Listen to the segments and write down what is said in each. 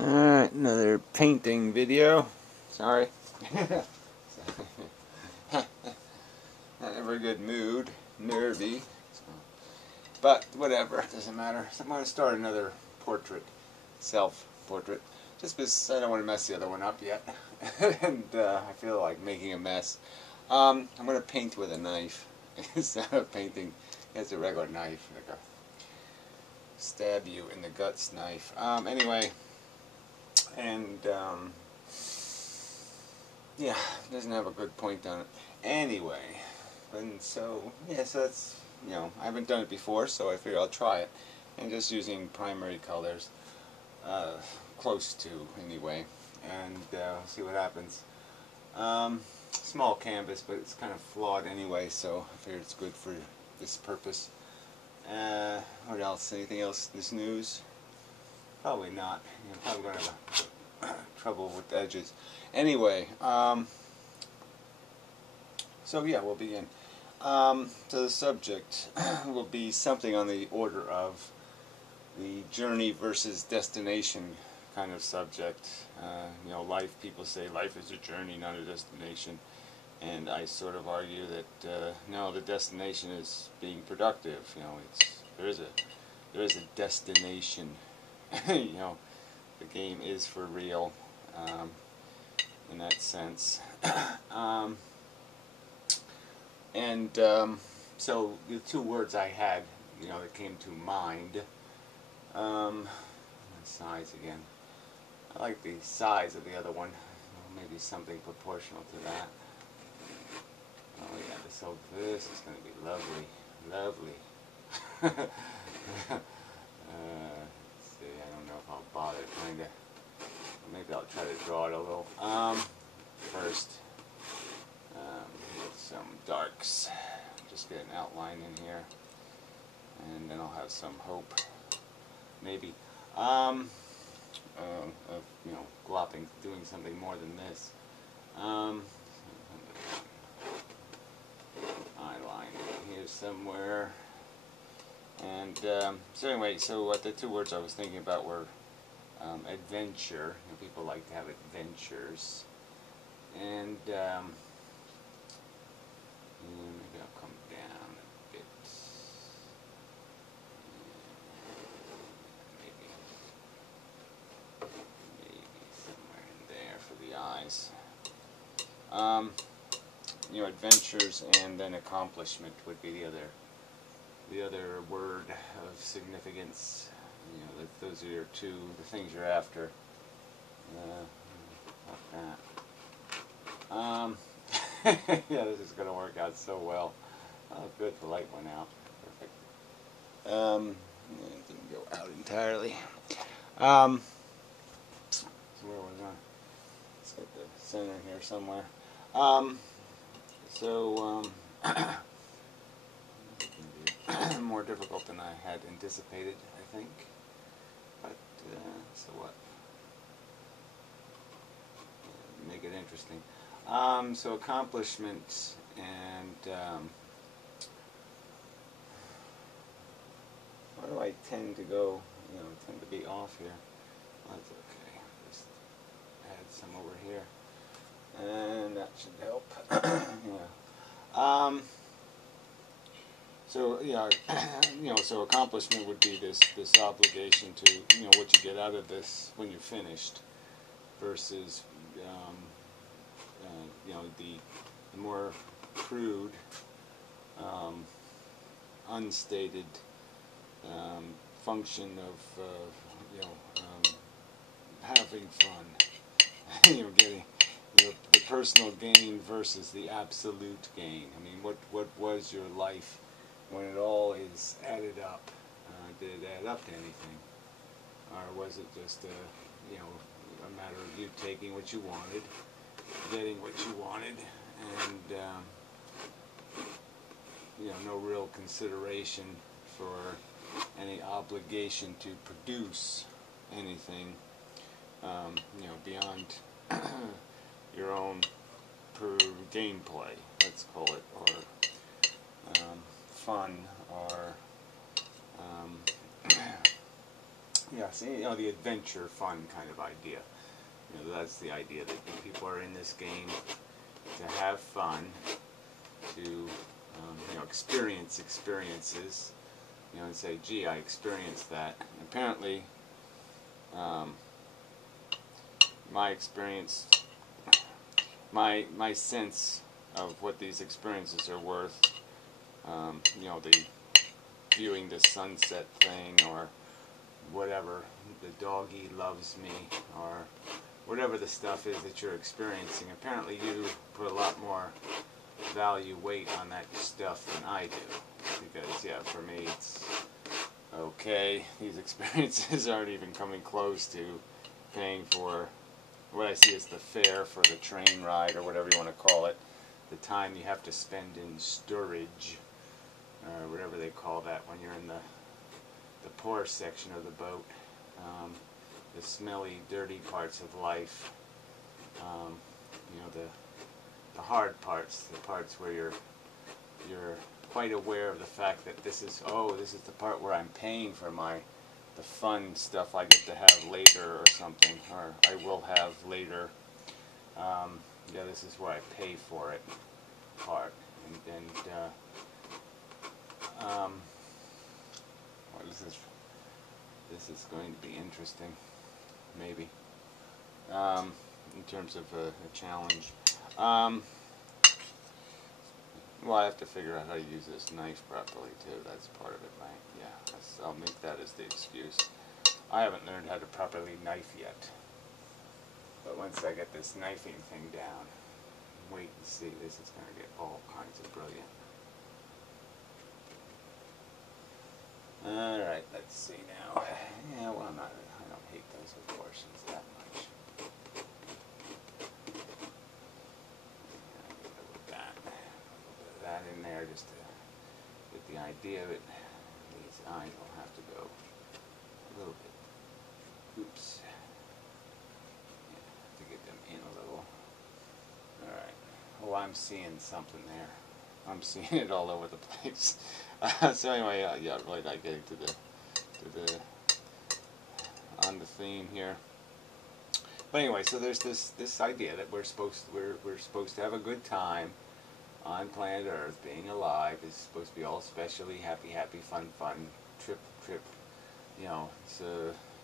Alright, another painting video. Sorry. Not in a very good mood. Nervy. So. But whatever, doesn't matter. So I'm going to start another portrait. Self-portrait. Just because I don't want to mess the other one up yet. And I feel like making a mess. I'm going to paint with a knife. Instead of painting, it's a regular knife. Like a stab you in the guts knife. Anyway. And yeah, doesn't have a good point on it. Anyway, and so yeah, so that's, you know, I haven't done it before, so I figure I'll try it, and just using primary colors, close to anyway, and see what happens. Small canvas, but it's kind of flawed anyway, so I figured it's good for this purpose. What else? Anything else? This news? Probably not. You're probably going to have trouble with the edges. Anyway, so yeah, we'll begin. So the subject will be something on the order of the journey versus destination kind of subject. You know, life, people say life is a journey, not a destination. And I sort of argue that no, the destination is being productive. You know, there is a destination. You know, the game is for real, in that sense. So the two words I had, you know, that came to mind, size again. I like the size of the other one. Maybe something proportional to that. Oh yeah, so this is going to be lovely, lovely. I don't know if I'll bother trying to. Maybe I'll try to draw it a little. First, with some darks. Just get an outline in here, and then I'll have some hope, maybe, of, you know, glopping, doing something more than this. Eyeline here somewhere. And so anyway, so what the two words I was thinking about were adventure. You know, people like to have adventures, and maybe I'll come down a bit. Maybe somewhere in there for the eyes. You know, adventures and then accomplishment would be the other word of significance. You know, those are your two, the things you're after. Like that. Yeah, this is going to work out so well. Oh, good, the light went out. Perfect. It didn't go out entirely. So where was I? Let's get the center here somewhere. More difficult than I had anticipated, I think. But, so what? Make it interesting. So accomplishments and, where do I tend to go? You know, tend to be off here. That's okay. Just add some over here. And that should help. Yeah. So yeah, you know, so accomplishment would be this obligation to, you know, what you get out of this when you're finished, versus you know, the more crude, unstated function of you know, having fun. You know, getting the personal gain versus the absolute gain. I mean, what was your life when it all is added up? Did it add up to anything, or was it just you know, a matter of you taking what you wanted, getting what you wanted, and you know, no real consideration for any obligation to produce anything, you know, beyond your own gameplay, let's call it, or fun, or Yeah, see, the adventure fun kind of idea. That's the idea, that people are in this game to have fun, to experience experiences, and say, gee, I experienced that. And apparently, my experience, my sense of what these experiences are worth, the viewing the sunset thing, or whatever, the doggy loves me, or whatever the stuff is that you're experiencing, apparently you put a lot more value, weight on that stuff than I do. Because, yeah, for me it's, okay, these experiences aren't even coming close to paying for what I see as the fare for the train ride, or whatever you want to call it, the time you have to spend in storage, or whatever they call that when you're in the poor section of the boat, the smelly, dirty parts of life, the hard parts, the parts where you're quite aware of the fact that this is the part where I'm paying for the fun stuff I get to have later, or something, or I will have later. Yeah, this is where I pay for it part, well, this is going to be interesting, maybe, in terms of a challenge. Well, I have to figure out how to use this knife properly too. That's part of it, right? Yeah, I'll make that as the excuse. I haven't learned how to properly knife yet, but once I get this knifing thing down, wait and see. This is going to get all kinds of brilliant. Alright, let's see now. Yeah, well, I don't hate those proportions that much. Yeah, with that. A little bit of that in there just to get the idea of it. These eyes will have to go a little bit. Oops. Yeah, to get them in a little. Alright. Oh, I'm seeing something there. I'm seeing it all over the place. So anyway, yeah, really not getting to the on the theme here. But anyway, so there's this idea that we're supposed to have a good time on planet Earth. Being alive is supposed to be all specially happy, fun, trip. So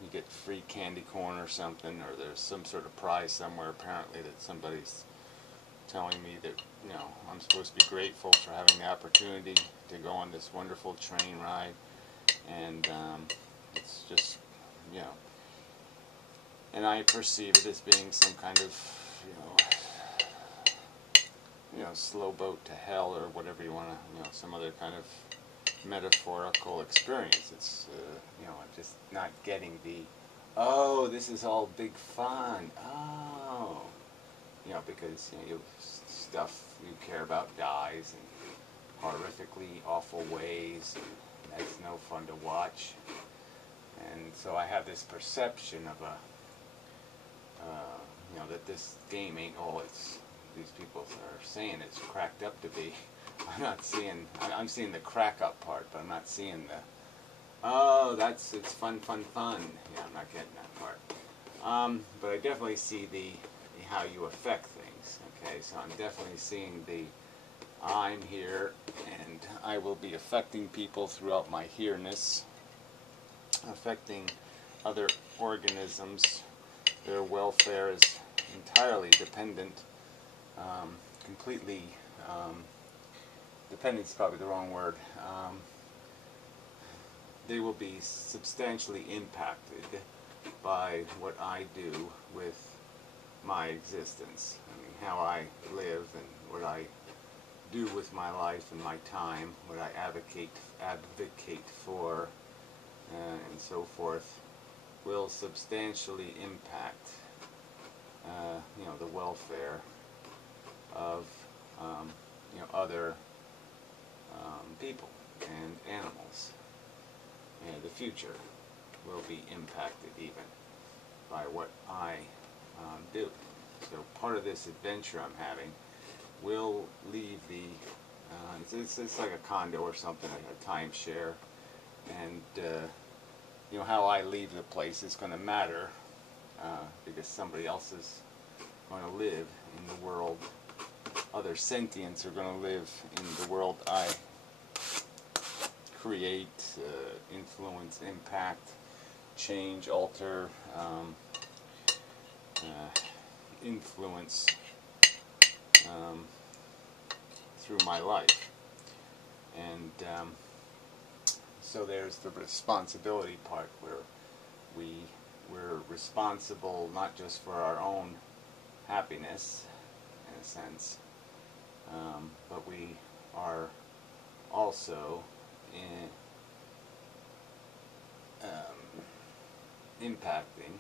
you get free candy corn or something, or there's some sort of prize somewhere apparently that somebody's telling me that, I'm supposed to be grateful for having the opportunity to go on this wonderful train ride, and it's just, and I perceive it as being some kind of, slow boat to hell, or whatever you want to, some other kind of metaphorical experience. It's, I'm just not getting the, oh, this is all big fun, oh. Because stuff you care about dies in horrifically awful ways, and that's no fun to watch. And so I have this perception of that this game ain't all these people are saying it's cracked up to be. I'm seeing the crack up part, but I'm not seeing the, oh, it's fun. Yeah, I'm not getting that part. But I definitely see how you affect things. Okay, so I'm definitely seeing I'm here, and I will be affecting people throughout my here-ness, affecting other organisms. Their welfare is entirely dependent, completely, dependent is probably the wrong word. They will be substantially impacted by what I do with my existence. I mean, how I live and what I do with my life and my time, what I advocate for, and so forth, will substantially impact, the welfare of, other people and animals. And the future will be impacted even by what I do. So part of this adventure I'm having will leave it's like a condo or something, a timeshare, and you know, how I leave the place is going to matter, because somebody else is going to live in the world. Other sentients are going to live in the world I create, influence, impact, change, alter, influence through my life. And so there's the responsibility part, where we're responsible not just for our own happiness, in a sense, but we are also impacting,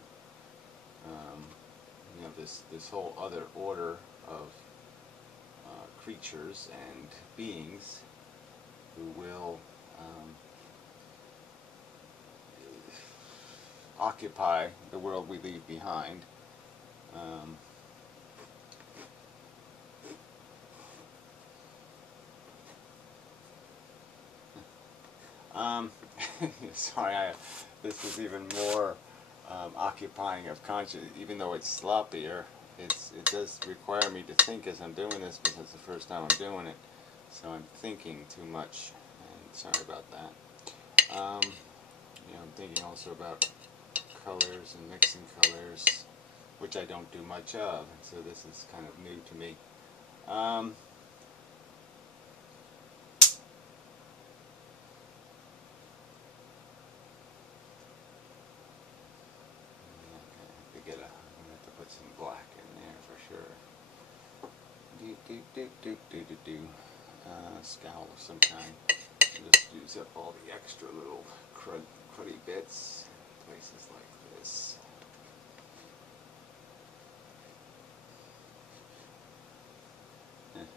you know, this whole other order of creatures and beings who will occupy the world we leave behind. Sorry, this is even more occupying of conscience. Even though it's sloppier, it does require me to think as I'm doing this, because it's the first time I'm doing it. So I'm thinking too much, and sorry about that. You know, I'm thinking also about colors and mixing colors, which I don't do much of, so this is kind of new to me. I'm gonna have to put some black in there for sure. Scowl of some kind. Just use up all the extra little cruddy bits in places like this. It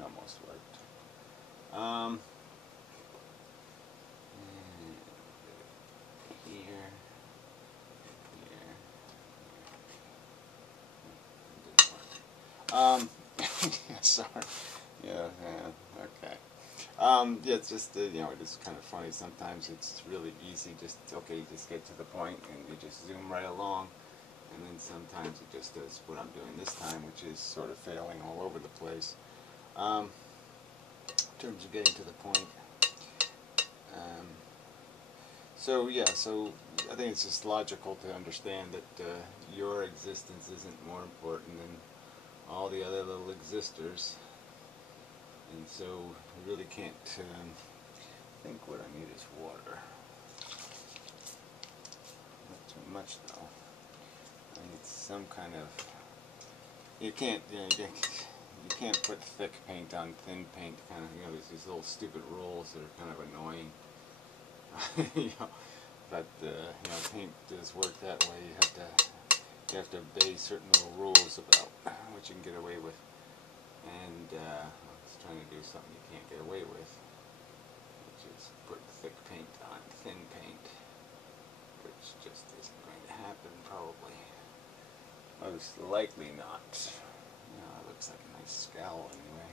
almost worked. Sorry. Yeah, okay. Yeah, it's just, you know, it's kind of funny. Sometimes it's really easy, just get to the point and you just zoom right along. And then sometimes it just does what I'm doing this time, which is sort of failing all over the place. In terms of getting to the point. So I think it's just logical to understand that your existence isn't more important than all the other little existers, and so you really can't. I think what I need is water. Not too much though. I need some kind of. You can't put thick paint on thin paint. Kind of, you know, there's these little stupid rules that are kind of annoying. You know, but you know, paint does work that way. You have to obey certain little rules about what you can get away with, and I was trying to do something you can't get away with, which is put thick paint on thin paint, which just isn't going to happen probably. Most likely not. No, it looks like a nice scowl anyway.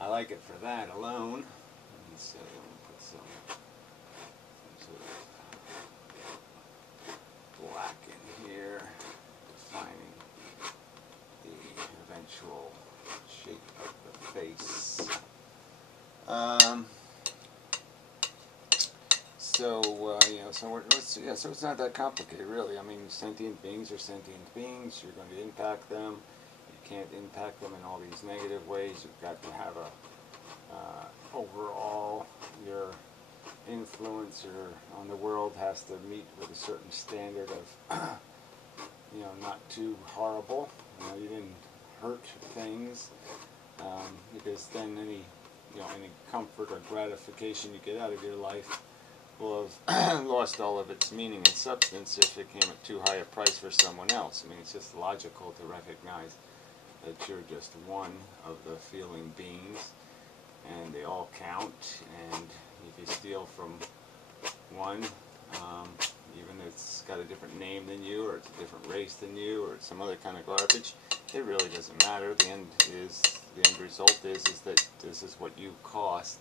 I like it for that alone. And so I'm going to put some sort of black in here, defining the eventual shape of the face. You know, so it's not that complicated, really. I mean, sentient beings are sentient beings. You're going to impact them. You can't impact them in all these negative ways. You've got to have a overall, your influence on the world has to meet with a certain standard of, you know, not too horrible. You know, you didn't hurt things, because then any comfort or gratification you get out of your life will have lost all of its meaning and substance if it came at too high a price for someone else. I mean, it's just logical to recognize that you're just one of the feeling beings, and they all count, and if you steal from one, even if it's got a different name than you, or it's a different race than you, or it's some other kind of garbage, it really doesn't matter. The end result is that this is what you cost,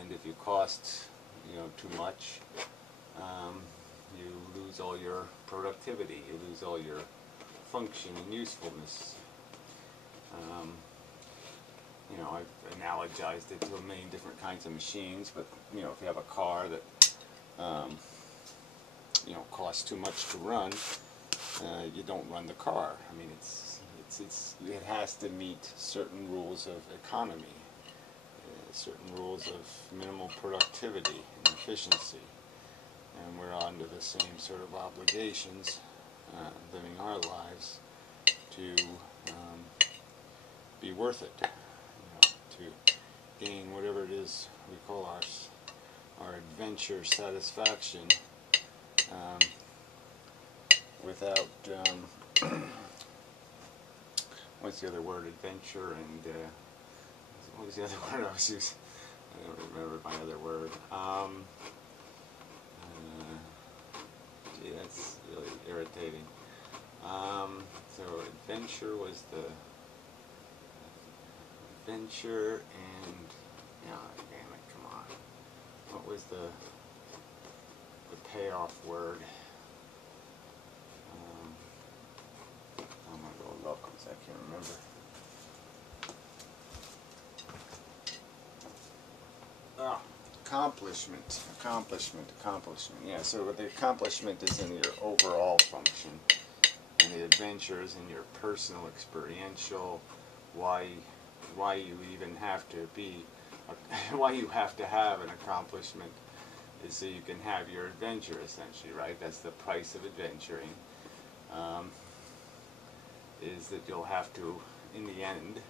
and if you cost, you know, too much, you lose all your productivity, you lose all your function and usefulness. You know, I've analogized it to a million different kinds of machines, but you know, if you have a car that you know, costs too much to run, you don't run the car. I mean, it has to meet certain rules of economy, certain rules of minimal productivity and efficiency, and we're under the same sort of obligations, living our lives to be worth it, you know, to gain whatever it is we call our adventure satisfaction, without what's the other word? Adventure and what was the other word I was using? I don't remember my other word. Gee, that's really irritating. So adventure was the adventure and damn it, come on. What was the payoff word? I'm gonna go look because I can't remember. Accomplishment. Yeah, so the accomplishment is in your overall function, and the adventure is in your personal, experiential, why you even have to be, why you have to have an accomplishment is so you can have your adventure, essentially, right? That's the price of adventuring, is that you'll have to, in the end,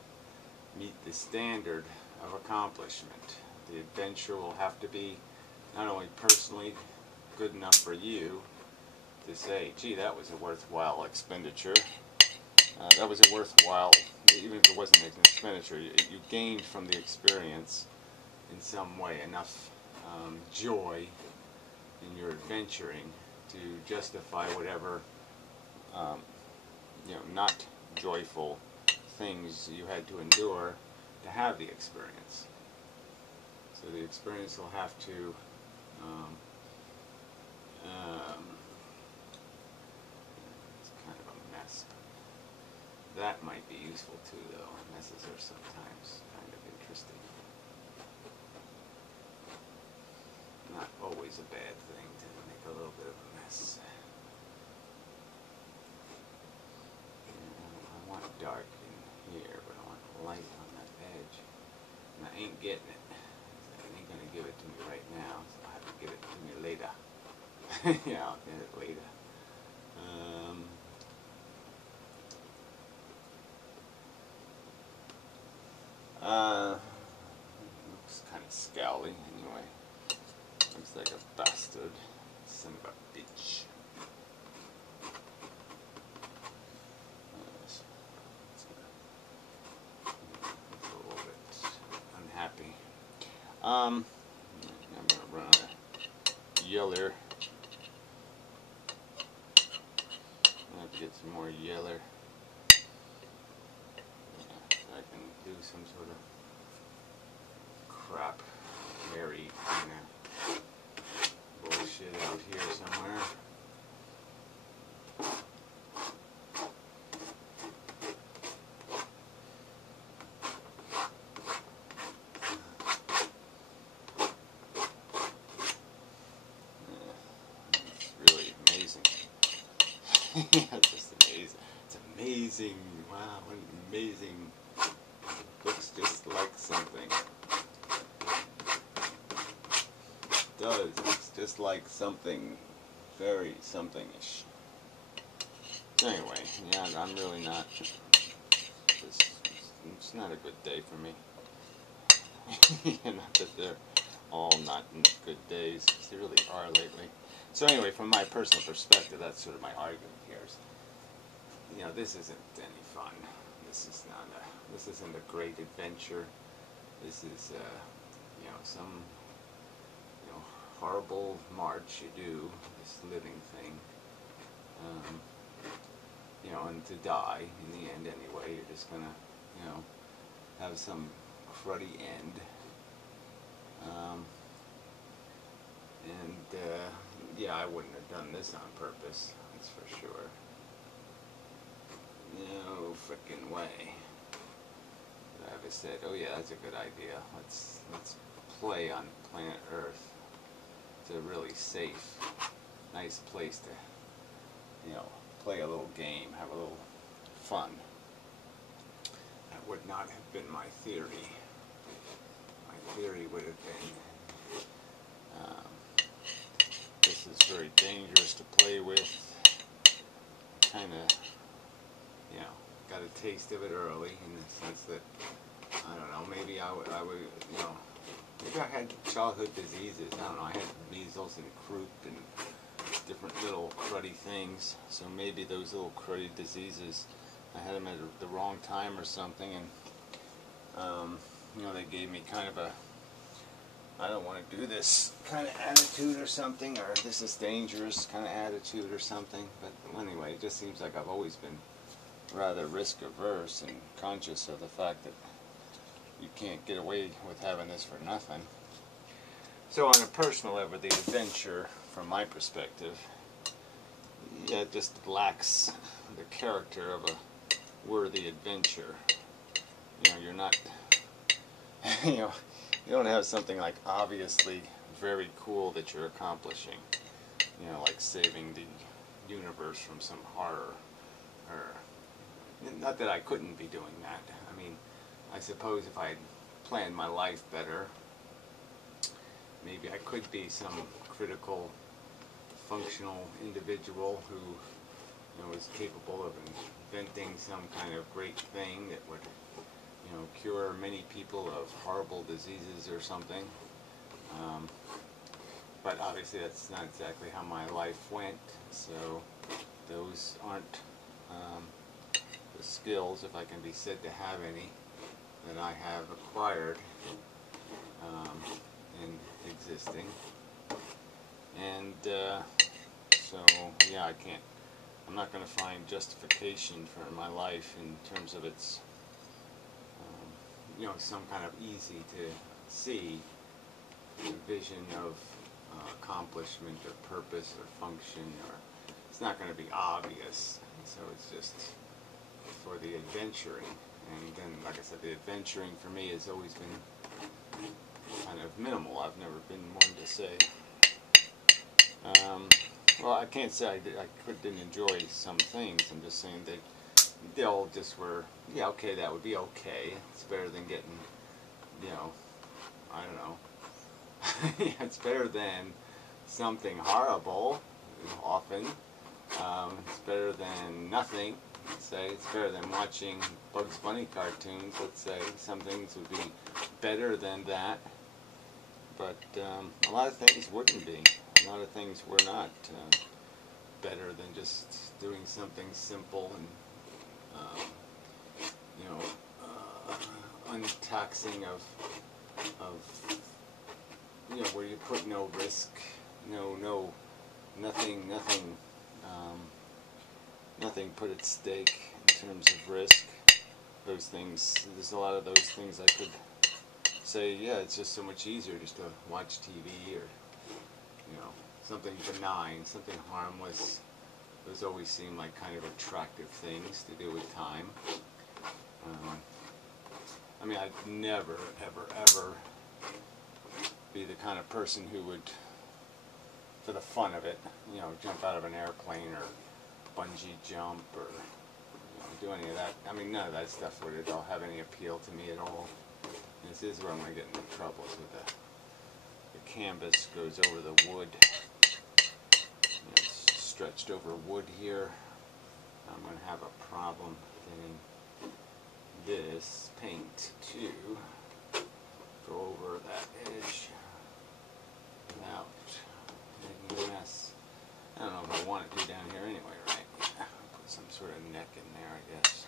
meet the standard of accomplishment. The adventure will have to be not only personally good enough for you to say, gee, that was a worthwhile expenditure. That was a worthwhile, even if it wasn't an expenditure, you gained from the experience in some way enough joy in your adventuring to justify whatever you know, not joyful things you had to endure to have the experience. So the experience will have to it's kind of a mess, but that might be useful too, though. Messes are sometimes kind of interesting. Not always a bad thing to make a little bit of a mess. I want dark in here, but I want light on that edge. And I ain't getting it. I ain't gonna give it to me right now, so I'll have to give it to me later. Yeah, I'll get it later. Looks kind of scowly anyway. Looks like a bastard. Son of a bitch. It's a little bit unhappy. I'm gonna run out of yeller. I have to get some more yeller. So I can do some sort of crap, hairy kind of bullshit out here somewhere. It's really amazing. It's just amazing. It's amazing. Wow, what amazing. Looks just like something. It does. It's just like something very something-ish. Anyway, yeah, I'm really not. It's not a good day for me. Not that they're all not good days, because they really are lately. So anyway, from my personal perspective, that's sort of my argument here. You know, this isn't any fun. This isn't a great adventure. This is, you know, some, you know, horrible march you do, this living thing. You know, and to die in the end anyway. You're just gonna, you know, have some cruddy end. And yeah, I wouldn't have done this on purpose, that's for sure. No frickin' way. I ever said, oh yeah, that's a good idea. Let's play on planet Earth. It's a really safe, nice place to, play a little game, have a little fun. That would not have been my theory. My theory would have been, this is very dangerous to play with. Kind of, got a taste of it early in the sense that, I don't know, maybe I would, maybe I had childhood diseases. I don't know, I had measles and croup and different little cruddy things. So maybe those little cruddy diseases, I had them at the wrong time or something, and they gave me kind of a, I don't want to do this kind of attitude or something, or this is dangerous kind of attitude or something. But anyway, it just seems like I've always been rather risk averse and conscious of the fact that you can't get away with having this for nothing. So on a personal level, the adventure, from my perspective, yeah, it just lacks the character of a worthy adventure. You're not, you don't have something like obviously very cool that you're accomplishing. Like saving the universe from some horror. Or, not that I couldn't be doing that. I mean, I suppose if I had planned my life better, maybe I could be some critical, functional individual who, is capable of inventing some kind of great thing that would, cure many people of horrible diseases or something. But obviously that's not exactly how my life went, so those aren't the skills, if I can be said to have any, that I have acquired in existing. And so, yeah, I'm not going to find justification for my life in terms of its, some kind of easy to see vision of accomplishment or purpose or function, or it's not going to be obvious. So it's just for the adventuring. And then, like I said, the adventuring for me has always been kind of minimal. I've never been one to say, well, I can't say I didn't enjoy some things. I'm just saying that they all just were, yeah, okay, that would be okay. It's better than getting, I don't know. It's better than something horrible, often. It's better than nothing. Say it's better than watching Bugs Bunny cartoons. Let's say some things would be better than that, but a lot of things wouldn't be. A lot of things were not better than just doing something simple and untaxing of where you put no risk, nothing put at stake in terms of risk. Those things, there's a lot of those things I could say, yeah, it's just so much easier just to watch TV or, something benign, something harmless. Those always seem like kind of attractive things to do with time. I mean, I'd never, ever, ever be the kind of person who would, for the fun of it, jump out of an airplane or bungee jump or do any of that. I mean, none of that stuff would at all have any appeal to me at all. And this is where I'm going to get into trouble. So the canvas goes over the wood. It's stretched over wood here. I'm going to have a problem getting this paint to go over that edge without making a mess. I don't know if I want it to down here anyway, right? Put some sort of neck in there, I guess.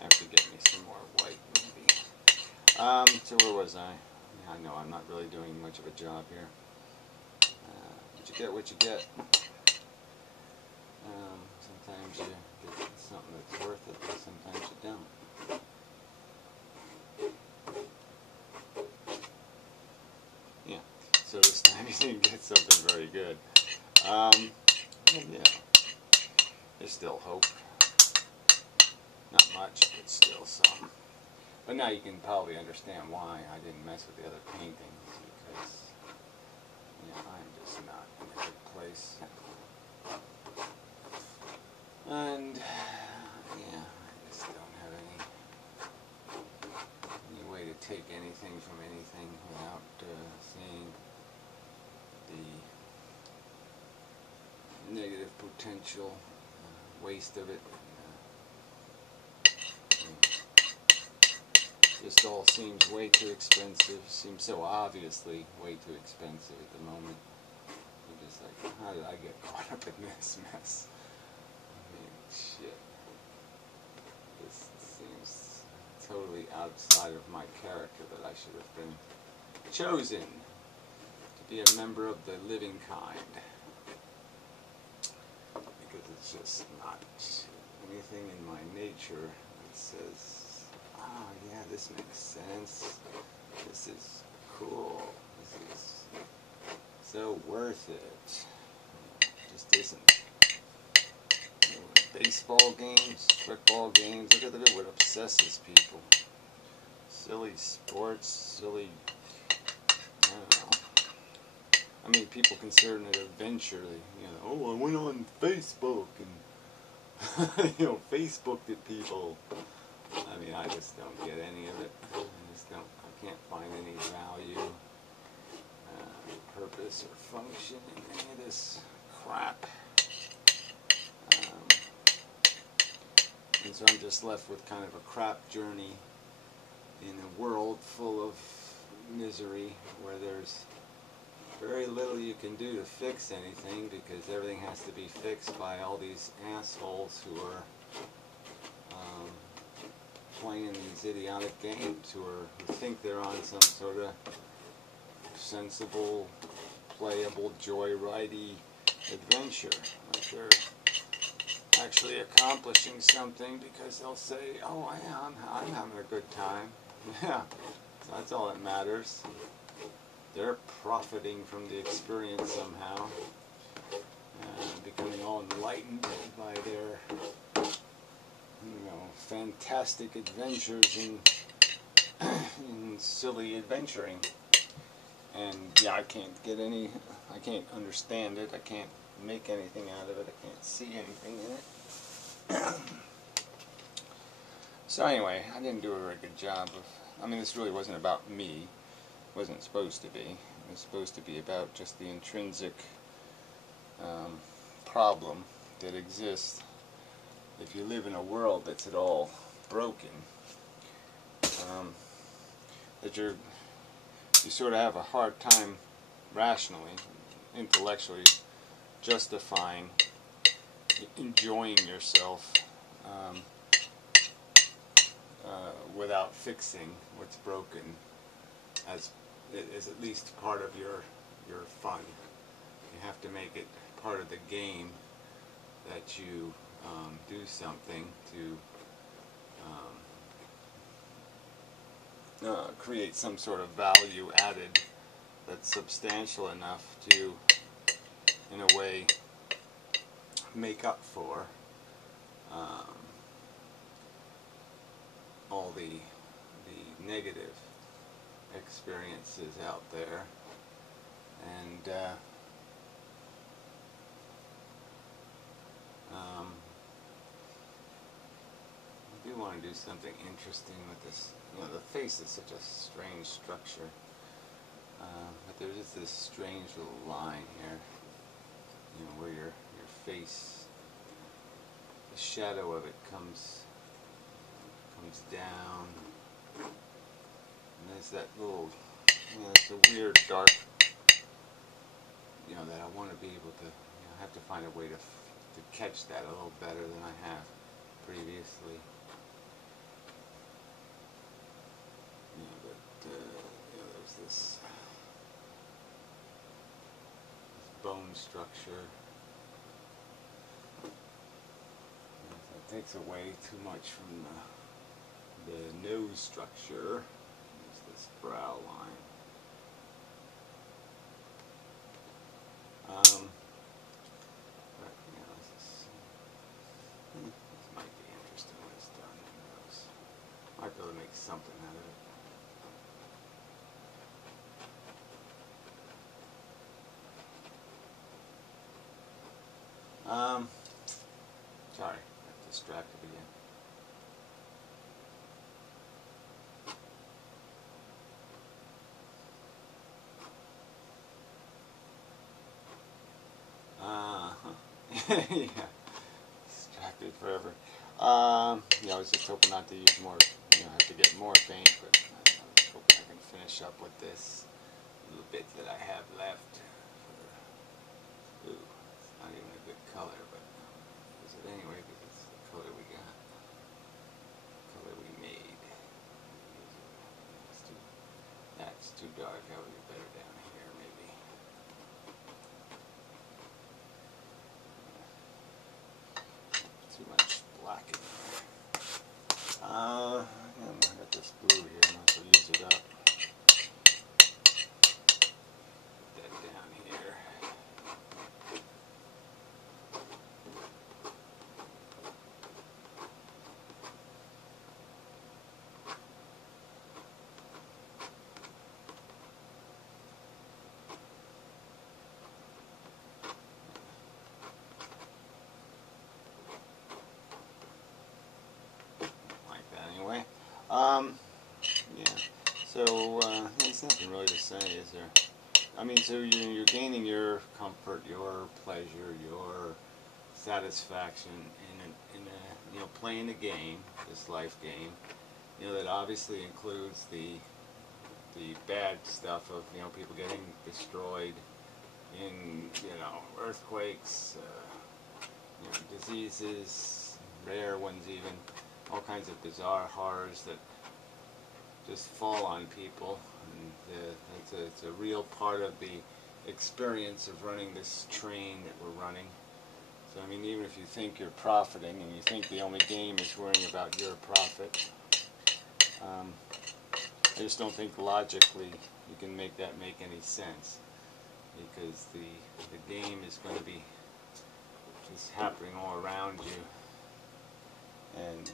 Have to get me some more white, maybe. So where was I? I know I'm not really doing much of a job here. But you get what you get. Sometimes you get something that's worth it, but sometimes you don't. Yeah. So this time you get something very good. Yeah, there's still hope. Not much, but still some. But now you can probably understand why I didn't mess with the other paintings, because I'm just not in a good place. And yeah, I just don't have any way to take anything from anything without seeing the negative potential waste of it. Just all seems way too expensive. Seems so obviously way too expensive at the moment. I'm just like, how did I get caught up in this mess? I mean, shit. This seems totally outside of my character that I should have been chosen to be a member of the living kind. Because it's just not anything in my nature that says, oh yeah, this makes sense. This is cool. This is so worth it. It just isn't. Baseball games, football games, look at what obsesses people. Silly sports, silly, I don't know. I mean, people consider it an adventure. Oh, I went on Facebook and, Facebooked at people. I mean, I just don't get any of it. I can't find any value, purpose, or function in any of this crap. And so I'm just left with kind of a crap journey in a world full of misery where there's very little you can do to fix anything, because everything has to be fixed by all these assholes who are playing these idiotic games, who think they're on some sort of sensible, playable, joyridey adventure. Like they're actually accomplishing something because they'll say, oh yeah, I'm having a good time. Yeah, so that's all that matters. They're profiting from the experience somehow, becoming all enlightened by their fantastic adventures in silly adventuring. And yeah, I can't understand it, I can't make anything out of it, I can't see anything in it. So anyway, I didn't do a very good job of, this really wasn't about me, it wasn't supposed to be. It was supposed to be about just the intrinsic problem that exists if you live in a world that's at all broken, that you sort of have a hard time rationally, intellectually justifying enjoying yourself without fixing what's broken as at least part of your fun. You have to make it part of the game that you do something to create some sort of value added that's substantial enough to, in a way, make up for all the negative experiences out there. And I do want to do something interesting with this. The face is such a strange structure, but there's just this strange little line here, where your face, the shadow of it comes down, and there's that little, it's a weird dark, that I want to be able to, I have to find a way to catch that a little better than I have previously. There's this bone structure. It takes away too much from the nose structure. There's this brow line. make something out of it. Sorry, got distracted again. Yeah, distracted forever. Yeah, I was just hoping not to use more, have to get more paint, but I was hoping I can finish up with this little bit that I have left. Ooh, it's not even a good color, but use it anyway because it's the color we got, the color we made. That's too dark. That would be better down here, maybe. Too much black in there. Yeah, I got this blue here. I might as well use it up. Put that down here. Anyway, yeah, so there's nothing really to say, is there? I mean, so you're gaining your comfort, your pleasure, your satisfaction in playing a game, this life game, that obviously includes the bad stuff of, people getting destroyed in, earthquakes, diseases, rare ones even, all kinds of bizarre horrors that just fall on people, and it's a real part of the experience of running this train that we're running. So I mean, even if you think you're profiting and you think the only game is worrying about your profit, I just don't think logically you can make that make any sense, because the game is going to be just happening all around you. And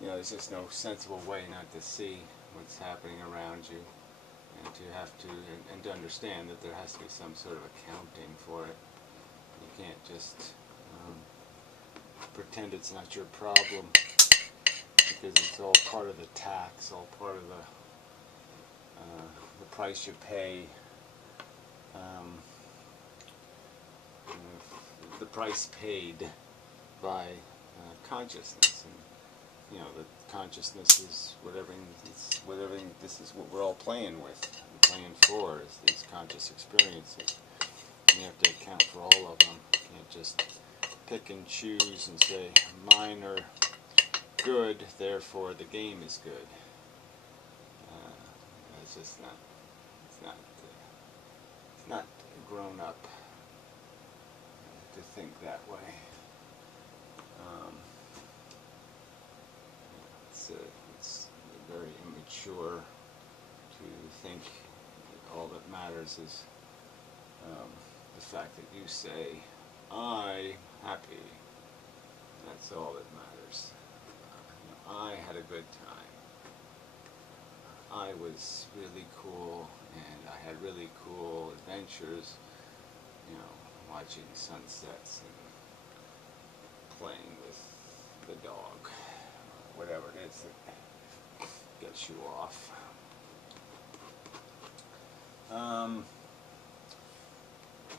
there's just no sensible way not to see what's happening around you, and to have to and to understand that there has to be some sort of accounting for it. You can't just pretend it's not your problem, because it's all part of the tax, all part of the price you pay. The price paid by consciousness, and the consciousness is whatever. This is what we're all playing with, and playing for, is these conscious experiences. And you have to account for all of them. You can't just pick and choose and say mine are good, therefore the game is good. It's just not. It's not grown up to think that way. It's very immature to think that all that matters is the fact that you say, I'm happy. That's all that matters. I had a good time. I was really cool, and I had really cool adventures, watching sunsets and playing with the dog, or whatever it is that gets you off.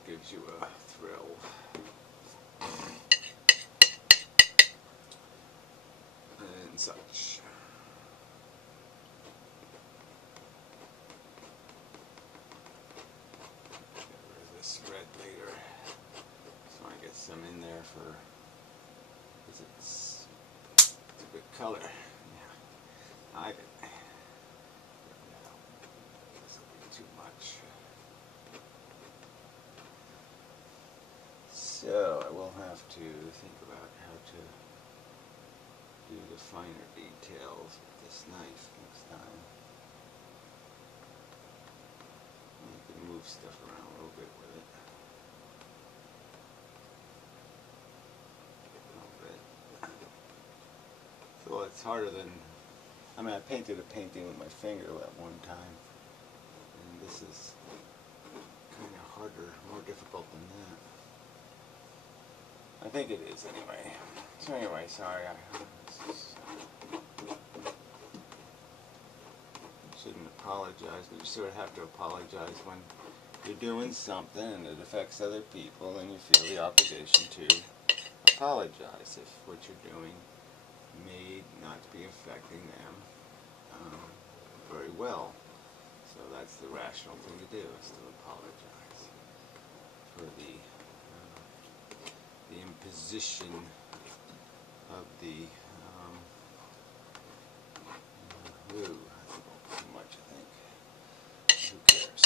Gives you a thrill. And such. Get rid of this red later. Just want to get some in there because it's a good color. Yeah, I did. This will be too much. So I will have to think about how to do the finer details with this knife next time. You can move stuff around a little bit with it. A little bit. So it's harder than I mean, I painted a painting with my finger at one time, and this is kind of harder, more difficult than that. I think it is anyway. So anyway, sorry, I shouldn't apologize, but you sort of have to apologize when you're doing something and it affects other people, and you feel the obligation to apologize if what you're doing may not be affecting them very well. So that's the rational thing to do, is to apologize for the imposition of the ooh, that's too much, I think. Who cares?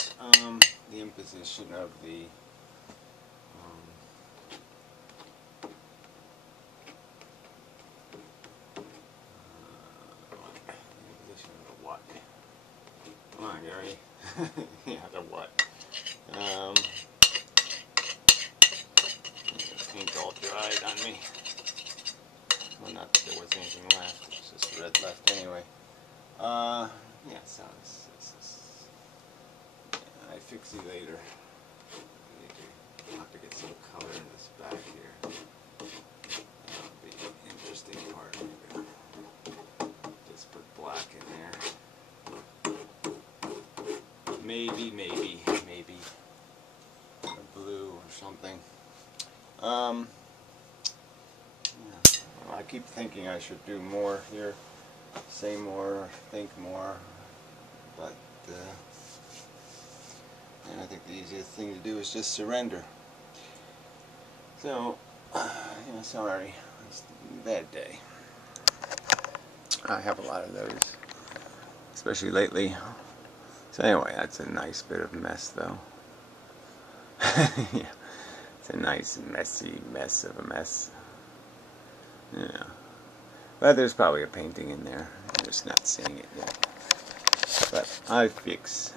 The imposition of the what? Come on, Gary. Yeah, the what? This paint's all dried on me. Well, not that there was anything left. It's just red left anyway. Yeah, so this I fix you later. I'll have to get some color in this back here. That'll be the interesting part. Maybe just put black in there. Maybe a blue or something. Yeah. I keep thinking I should do more here, say more, think more, but and I think the easiest thing to do is just surrender. So, yeah, sorry, it's a bad day. I have a lot of those, especially lately. So anyway, that's a nice bit of mess, though. Yeah, it's a nice messy mess of a mess. Yeah, but there's probably a painting in there. I'm just not seeing it yet. But I fix